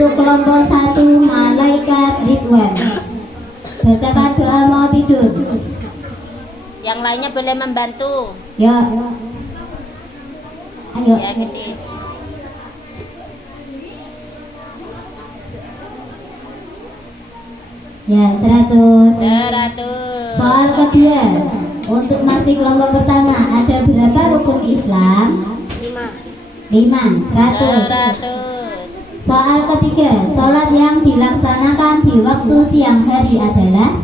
Untuk kelompok 1 malaikat Ridwan. Bacakan doa mau tidur. Yang lainnya boleh membantu. Ya. Ayo. Ya, gede. Ya, 100. 100. Soal kedua. Untuk masih kelompok pertama, ada berapa rukun Islam? 5. 100. 100. Soal ketiga, sholat yang dilaksanakan di waktu siang hari adalah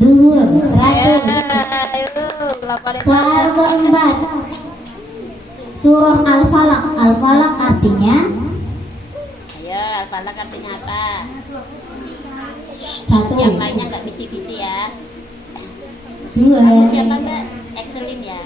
duhur. 100. Soal keempat, surah Al-Falaq. Al-Falaq artinya? Ayo, Al-Falaq artinya apa? 1. Yang lainnya nggak bisi-bisi ya. 2. Siapa Mbak? Excelin ya.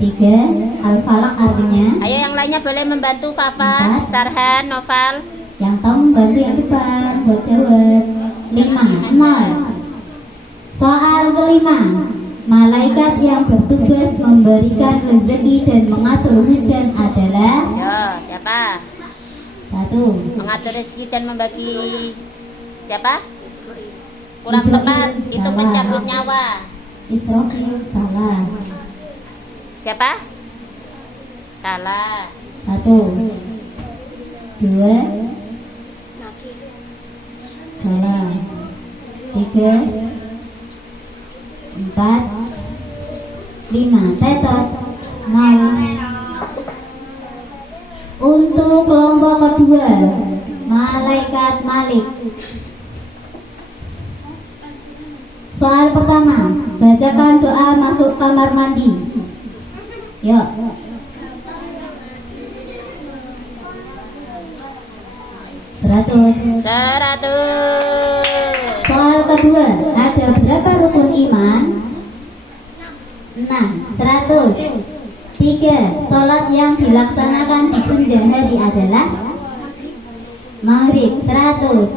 3. Al-Falaq artinya? Ayo yang lainnya boleh membantu. Fafa, 4. Sarhan, Noval. Yang tahu membantu yang depan buat jawab. 5. 0. Soal kelima, malaikat yang bertugas memberikan rezeki dan mengatur hujan adalah? Yo, siapa? 1. Mengatur rezeki dan membagi. Siapa? Kurang Israfil, tepat, itu salah. pencabut nyawa. Israfil, salah. Siapa? Salah. 1. 2. Salah. 3. 4. 5. Tetot. 0. Untuk kelompok kedua, malaikat Malik. Soal pertama, bacakan doa masuk kamar mandi. Yuk. 100. 100. Soal kedua, ada berapa rukun iman? 6. 100. 3. Sholat yang dilaksanakan di senja hari adalah? Maghrib. 100.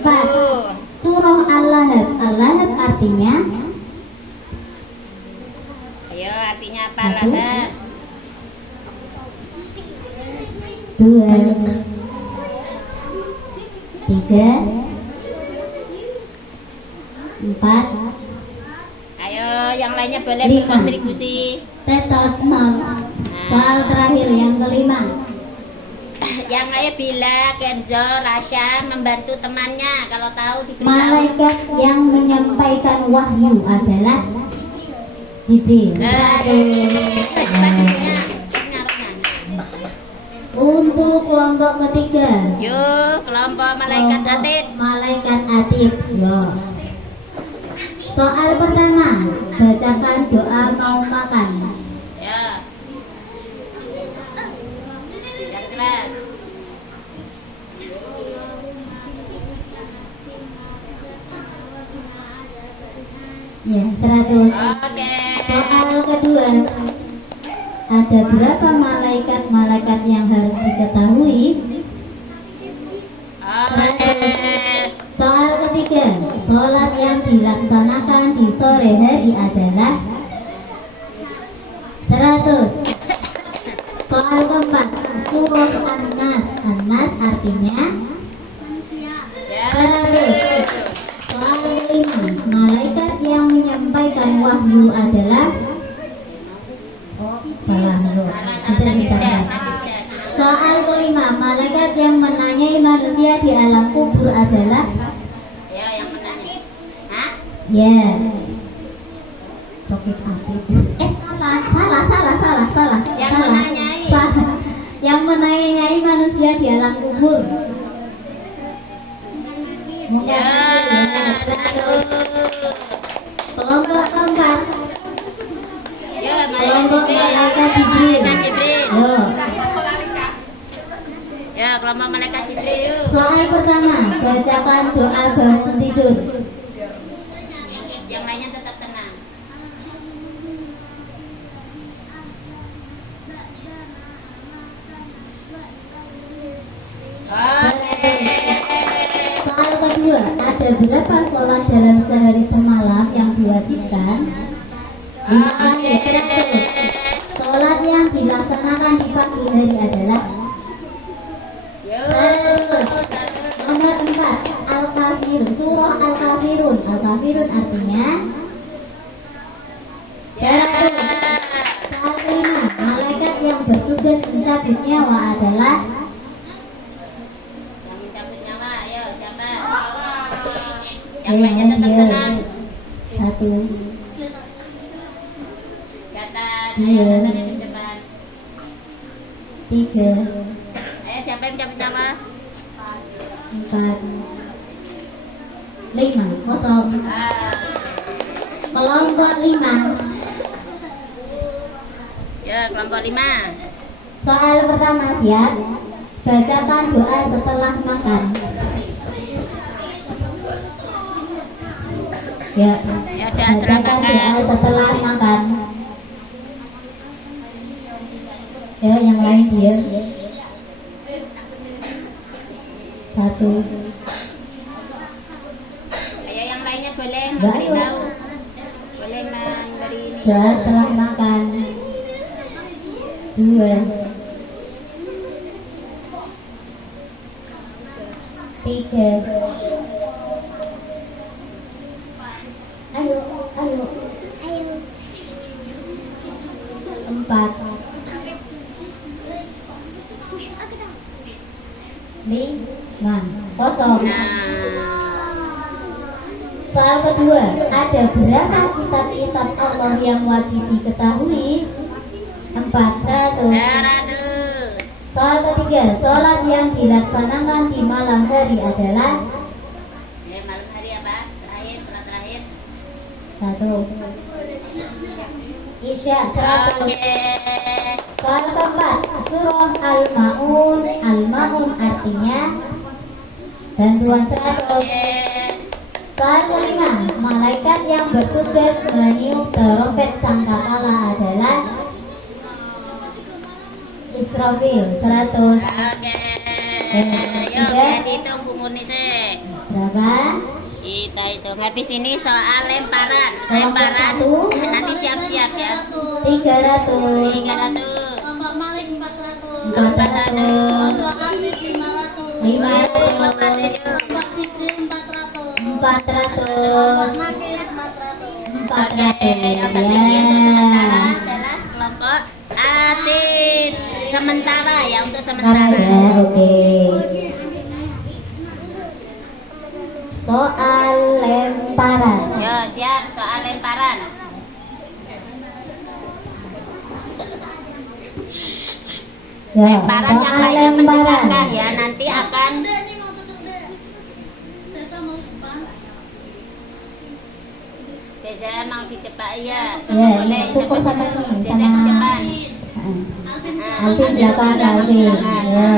4. Surah Al-Lahab. Al-Lahab artinya? Ayo, artinya apa? 1. Lahab. 2. 3. 4. Ayo, yang lainnya boleh 5. berkontribusi. Tetot 0. Soal terakhir yang kelima. Yang ayo bila Kenzo, Rasya membantu temannya kalau tahu diberitahu. Malaikat yang menyampaikan wahyu adalah Jibril. Untuk kelompok ketiga, Yuk, kelompok malaikat atid. malaikat atid. Yo. Soal pertama, bacakan doa mau makan. Ya. Yang kelas. Ya, 100. Oke. Soal kedua, ada berapa malaikat yang harus diketahui? Oke. Soal ketiga, sholat yang dilaksanakan di sore hari adalah? 100. Soal keempat, surah An-Nas. An-Nas artinya? Ya. 100. Soal kelima, malaikat yang menyampaikan wahyu adalah? Oh, salah. Sudah ditambah. Soal kelima, malaikat yang menanyai manusia di alam kubur adalah? Ya, yang menanya. Hah? Ya. Topik aktif. Salah. Yang Salah. menanyai. Salah. Yang menanyai manusia di alam kubur. Ya. Satu. Kelompok keempat. Ya, Kelompok malaikat Jibril. Malaikat Jibril. Yo. Ya, kelompok malaikat Jibril yuk. Soal pertama, bacakan doa bangun tidur. Yang lainnya tetap tenang. Oke. Soal kedua, ada berapa sholat dalam sehari semalam yang diwajibkan? 5 kali. 100. Sholat yang dilaksanakan di pagi hari adalah? bertugas mencabut nyawa adalah Yang mencabut nyawa, ayo siapa? Yang lainnya tetap tenang. satu, Catat, Iya. ayo catat yang depan. tiga, Ayo siapa yang mencabut nyawa? empat, lima, kosong. Kelompok 5. Ya, kelompok 5. Soal pertama siap. Bacakan doa setelah makan. Ya. Ya udah, setelah Bacakan makan. doa setelah makan. Ya, yang lain dia. Satu. Ayo yang lainnya boleh Baru. memberitahu. Boleh memberi ini. Doa setelah makan. Dua. Tiga. Ayo, ayo. Empat. Lima. Kosong. Nah, Soal kedua, ada berapa kitab-kitab Allah yang wajib diketahui? 4, 100. 100. Soal ketiga, sholat yang dilaksanakan di malam hari adalah Ya, malam hari apa? Terakhir, pernah terakhir. 1. Isya 100. Oke. Soal keempat, surah Al-Ma'un. Al-Ma'un artinya bantuan 100. Oke. Soal kelima, malaikat yang bertugas meniup trompet sangkakala adalah Israfil 100. Oke. Tiga. Yuk, dihitung Bu Munise. Berapa? Kita hitung. Habis ini soal lemparan. Kelompok Lemparan. 1. Nanti siap-siap ya. 300. 300. Kelompok Malik 400. 400. Kelompok Adit 500. 500. Kelompok Sibril 400. 400. Kelompok Nakir 400. 400. Yang tertinggi untuk sementara Ya. adalah kelompok Atin. Sementara ya, untuk Nah, sementara. ya, oke. Soal lemparan. Yo, siap soal lemparan. Ya, Lemparan yang soal lainnya lemparan. mendengarkan ya, nanti akan Udah, ini nggak tutup deh. Sesa mau depan. Jajan mau di depan ya. Ya, Boleh. ini pukul sama ini Jajan di sama depan. Alvin Alvin belakang Alvin. Ya.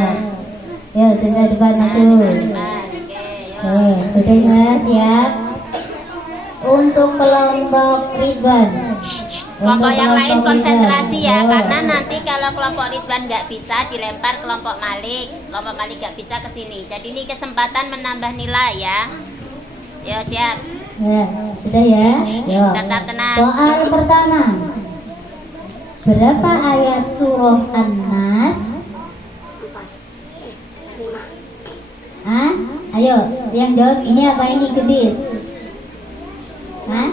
Ya, sudah depan maju. Depan. Oke, yo. Sudah ya, siap. Untuk kelompok Ridwan. Kelompok Untuk yang lain kelompok konsentrasi ya, Ridwan. karena nanti kalau kelompok Ridwan nggak bisa dilempar kelompok Malik nggak bisa ke sini. Jadi ini kesempatan menambah nilai ya. Yo, siap. Ya, sudah ya. Yo. Tetap tenang. Soal pertama. Berapa ayat surah An-Nas? Hah? Ayo, yang jawab ini apa ini gedis? Hah?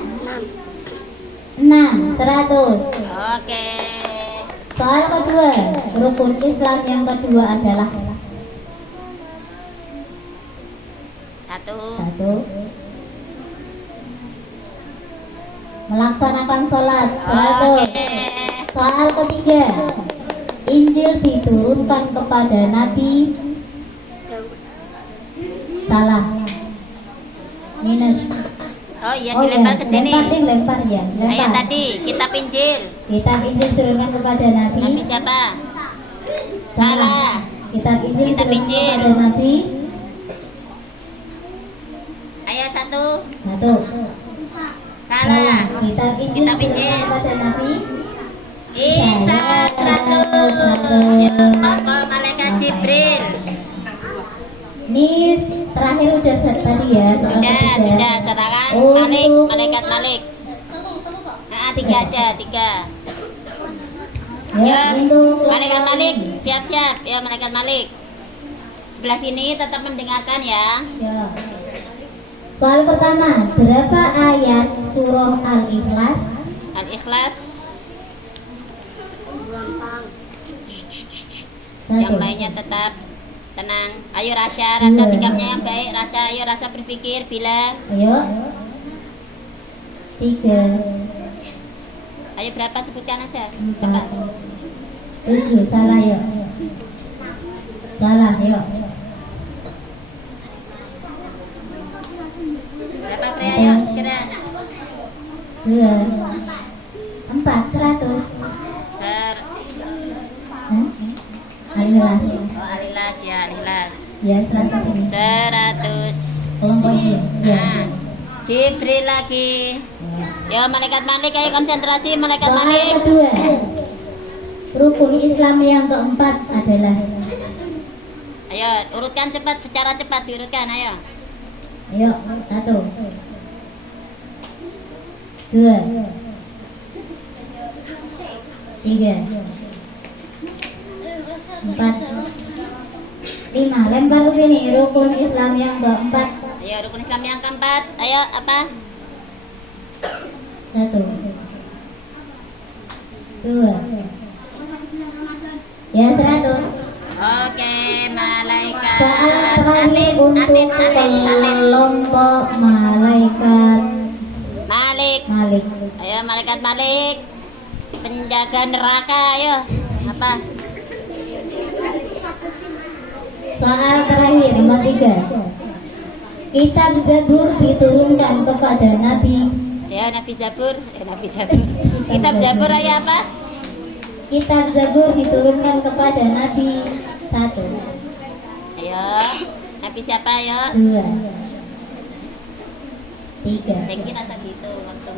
6, 100. Oke. Soal kedua, rukun Islam yang kedua adalah 1. 1. Melaksanakan sholat 100. Oke. Soal ketiga, Injil diturunkan kepada Nabi. Salah. Minus. Oh iya, dilempar ke sini. Lempar ya. Ayo Lempar. tadi kita pinjil. Kitab Injil diturunkan kepada Nabi. Nabi siapa? Salah. Kitab Injil Kitab diturunkan Injil. kepada Nabi. Ayo 1. 1. Salah. Kitab Injil Kitab diturunkan Injil. kepada Nabi. Isa 100. Ya, kelompok malaikat Jibril. Nis terakhir udah tadi ya soal ketiga. Sudah, sekarang Untuk- Malik, malaikat Malik. Telu kok. Nah, 3 aja, 3. Ya, untuk Malaikat Malik, siap-siap. Ya, malaikat Malik. Sebelah sini tetap mendengarkan ya. Ya. Soal pertama, berapa ayat surah Al-Ikhlas? Al-Ikhlas Yang lainnya tetap tenang. Ayo Rasya sikapnya yang baik. Rasya, ayo Rasya berpikir bila. Ayo. 3, Ayo berapa sebutkan aja. 4, Cepat. 7, salah yuk. Salah yuk. Berapa Freya? Ayo segera. 2, 4, 100. Hah? Alilas. Oh, alilas ya, alilas. Ya 100 ini. 100. Kelompok ini. Ya. Nah, Jibril lagi. Yo malaikat Malik, ayo konsentrasi malaikat Soal Malik. kedua. Rukun Islam yang keempat adalah. Ayo urutkan cepat, secara cepat diurutkan, ayo. Ayo, 1, 2, 3, 4, 5. Lempar ke sini. Rukun Islam yang keempat. Ayo rukun Islam yang keempat. Ayo apa? 1, 2. Ya 100. Oke, malaikat. Soal terakhir Atit, untuk kelompok malaikat Malik. Malik. Ayo malaikat Malik. Penjaga neraka, ayo. Apa? Soal terakhir nomor 3. Kitab Zabur diturunkan kepada Nabi. Ya Nabi Zabur, Nabi Zabur. Kitab Zabur ayo apa? Kitab Zabur diturunkan kepada Nabi. 1, Ayo. Nabi siapa ayo? 2, 3. Sing kira gitu waktu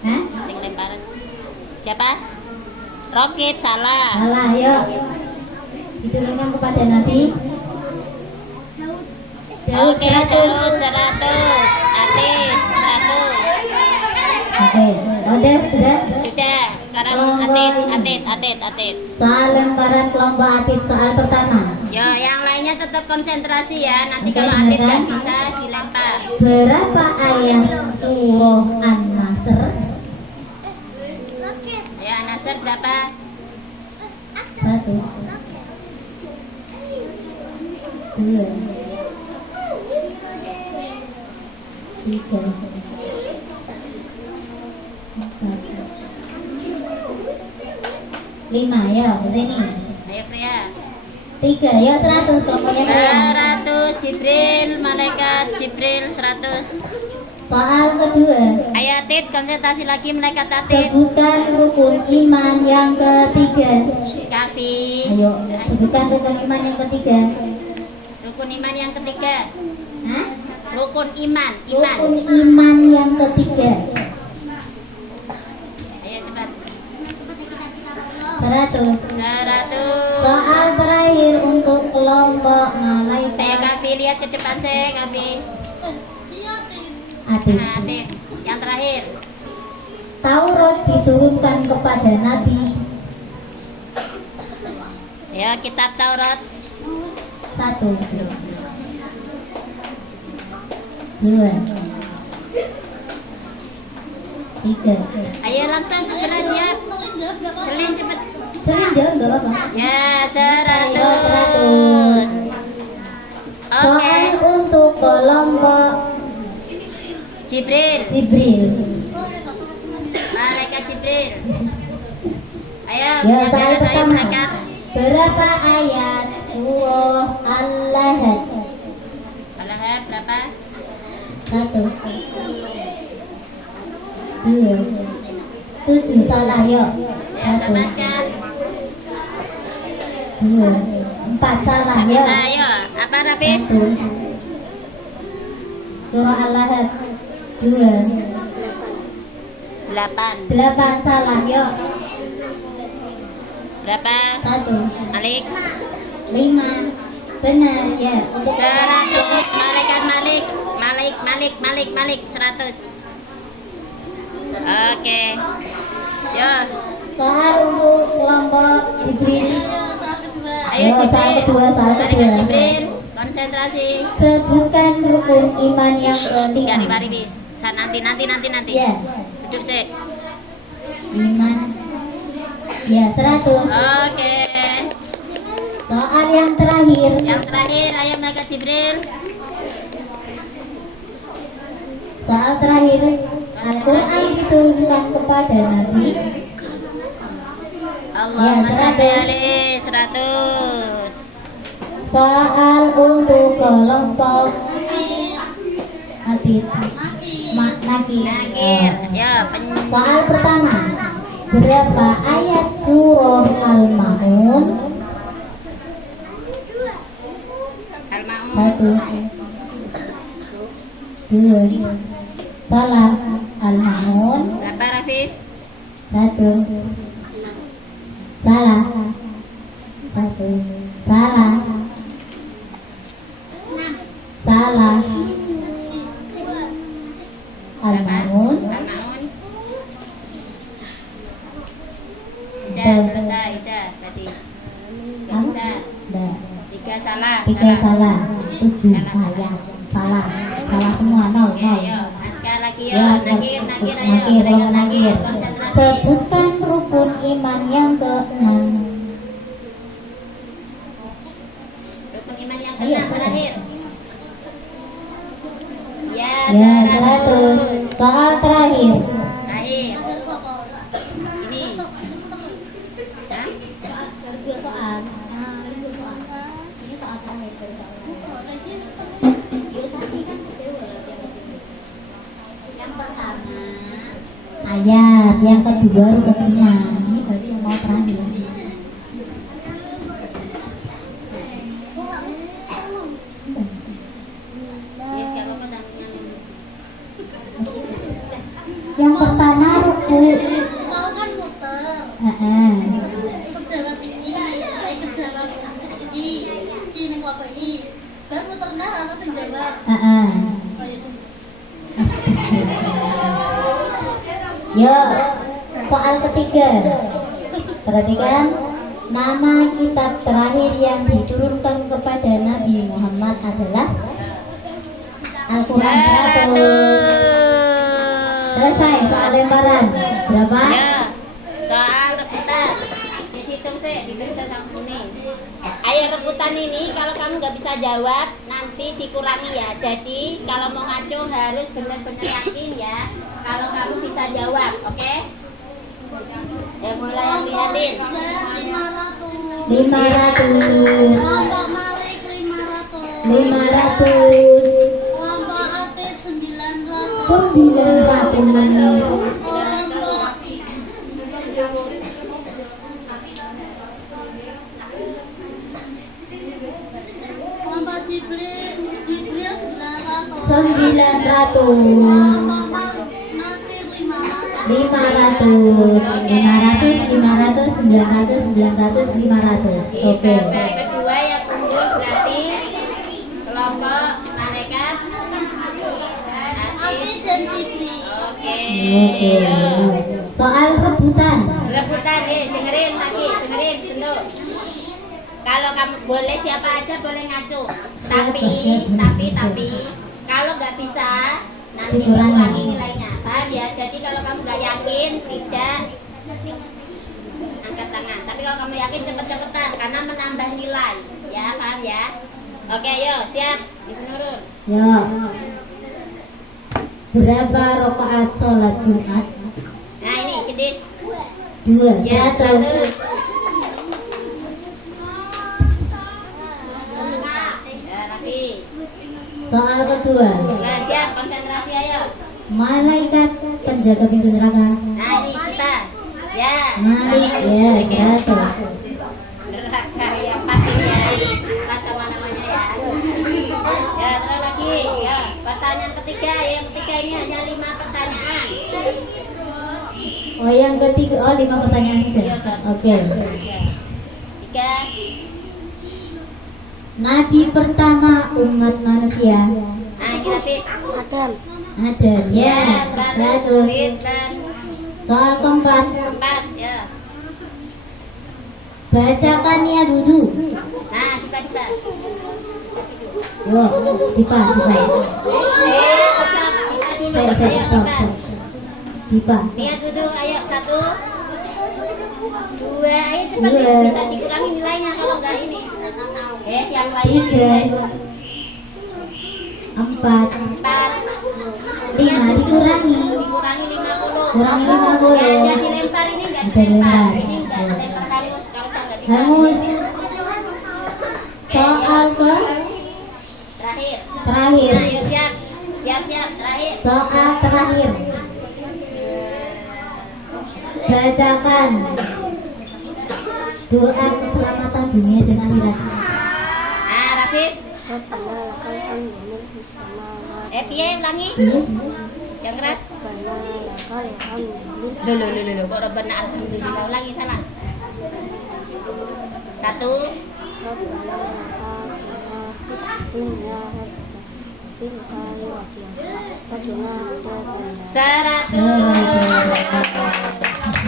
Hah? sing lemparan. Siapa? Roket salah. Salah, yuk. Diturunkan kepada Nabi. Daud Oke, 100. Daud 100. Atit 100. Oke, udah sudah. Sudah. Sekarang Atit. Soal lemparan kelompok Atit soal pertama. Yo, yang lainnya tetap konsentrasi ya. Nanti Oke, kalau Atit beneran. nggak bisa dilempar. Berapa ayat surah An-Nasr? Ya, Nasr berapa? 1, 2, 3, 4, 5. Ya, ini. Ayo Freya. 3, ya 100 kelompoknya Freya. 100 Jibril, malaikat Jibril 100. Soal kedua. Ayo Atit, konsentrasi lagi malaikat Atit. Sebutkan rukun iman yang ketiga. Kafi. Ayo, sebutkan rukun iman yang ketiga. Rukun iman yang ketiga. Hah? Rukun iman. Rukun iman yang ketiga. Ayo cepat. 100. 100. Soal terakhir untuk kelompok Ayo malaikat Kafi, lihat ke depan saya Kafi. Atit. Nah, Atit. Yang terakhir. Taurat diturunkan kepada Nabi. Ya, kitab Taurat. 1, 2, 3. Ayo langsung segera siap. Selin cepet. Sering jawab nggak apa-apa. Ya, Ayo 100. 100. Oke. Soal untuk kelompok Jibril. Jibril. Malaikat Jibril. Ayo, Ya, soal ayo pertama. malaikat. Berapa ayat surah Al-Lahab? Al-Lahab berapa? 1, 2, 7. Salah, yuk. Ya, 1, tambahkan. 2, 4. Salah, Nggak yuk. bisa, ayo. Apa Rafif? 1. Surah Al-Lahab. 2, 8. 8. Salah, yuk. Berapa? 1, Malik. 5. Benar, ya. Untuk 100. Malaikat Malik. 100. Oke. Yo. soal untuk kelompok Jibril. Ayo Ayo, soal Jibril. kedua, soal Malaikat kedua. Jibril. Konsentrasi. Sebutkan rukun iman yang Tiga kelima. ribi. Nanti. Ya, Duduk sih. iman. Ya, 100. Oke. Soal yang terakhir. Yang terakhir, ayo Malaikat Jibril. Soal terakhir. Al-Quran diturunkan kepada Nabi. Allahumma Ya, sholli 100. alaihi 100. Soal untuk kelompok Nakir. Nakir. Ya, Soal pertama. Berapa ayat surah Al-Maun? Al-Maun. 1 2 Salah. Al-Maun. Berapa Rafif? 1 Salah. 1 Salah. Salah. Al-Maun. Al-Maun. Udah Udah. selesai, udah tadi. Nggak Apa? bisa. Udah. 3 salah. 3 salah. 7 ayat. Salah. Salah semua. 0 Oke, 0. ayo. Naskah lagi yo. Ya, Nakir, ayo. nakir, Mereka nakir. Konsentrasi. Sebutkan rukun iman yang ke-6. Rukun iman yang Ayo, ke-6 terakhir. Ya, Ya, 100. 100. Soal terakhir. Terakhir. Ini. Hah? Dua soal. Dua soal. Ini soal terakhir. Yang pertama ayat, yang kedua rukun iman. Ini berarti yang mau terakhir. Yes, nggak apa-apa, yang Yang pertama rukun. Kau kan muter. Ke jalan ini, ke jalan ini, kini apa ini? Dan muter nah apa sing jalan? Oh itu. Yo, soal ketiga. Perhatikan, nama kitab terakhir yang diturunkan kepada Nabi Muhammad adalah Al-Quran 100. Selesai soal lemparan. Berapa? Ya, soal rebutan. Dihitung sih, dihitung sama ini. Ayo rebutan ini kalau kamu nggak bisa jawab nanti dikurangi ya. Jadi kalau mau ngaco harus benar-benar yakin ya. Kalau kamu bisa jawab, oke? Ya mulai yang lihatin. Dan 500. 500. Kelompok Malik 500. 500. Kelompok Atit 900. 900. Kelompok Jibril 900. 900. Kelompok Nakir 500. 500. 900. Oke. Dari kedua yang unggul berarti kelompok malaikat Atit dan Jibril. Oke. Oke. Soal rebutan. Rebutan dengerin lagi, dengerin dulu. Kalau kamu boleh siapa aja boleh ngaco. Tapi kalau nggak bisa nanti Dikurangi. dikurangi nilainya. Paham ya? Jadi kalau kamu nggak yakin tidak angkat tangan. Tapi kalau kamu yakin cepet-cepetan karena menambah nilai. Ya, paham ya? Oke, ayo siap. Nurul. Yo. Berapa rakaat sholat Jumat? Nah ini Gedis. 2. Ya, 100. Ya, Rafi. Soal kedua. Ya, siap, konsentrasi ayo. Malaikat penjaga pintu neraka. Nah ini kita. Ya. Malik ya, 100. Neraka yang pasti ya. Pas sama namanya ya. Ya, terus lagi. Ya, pertanyaan ketiga. Yang ketiga ini hanya 5 pertanyaan. Oh yang ketiga, 5 pertanyaan saja. Oke. 3. Nabi pertama umat manusia. Nah, ini Rafi. Adam. Ya, Ya, 100. 100. Dan Soal keempat. 4 ya. Bacakan ya wudhu. Nah, kita. Wow, Dipa. Saya, stop. Dipa. Niat duduk, ayo 1 2, ayo cepat Dua. bisa dikurangi nilainya kalau enggak ini. Yang lain 3, 4, 5 dikurangi. dikurangi 50. Kurangi 50. Ya, jadi lempar ini enggak dilempar. Ini enggak lempar hangus kalau enggak bisa. Hangus. Soal ke Terakhir. terakhir. Ayo siap. Siap terakhir. Soal terakhir. Bacakan doa keselamatan dunia dan akhirat. Ah, Rafif. Piye ulangi? Yang keras. Loh. Kok Rabbana alhamdulillah ulangi salah. 1.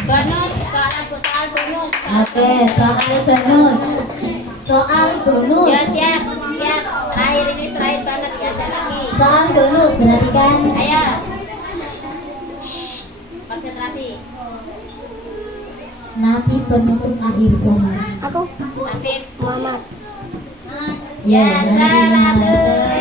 Bonus, soal bonus. Oke, soal bonus. Soal bonus. Ya siap. Terakhir ini terakhir banget ya, ada lagi. Soal bonus berarti kan Ayo. Konsentrasi. Nabi penutup akhir zaman. Aku Rafif. Muhammad. Ya, Nabi Muhammad.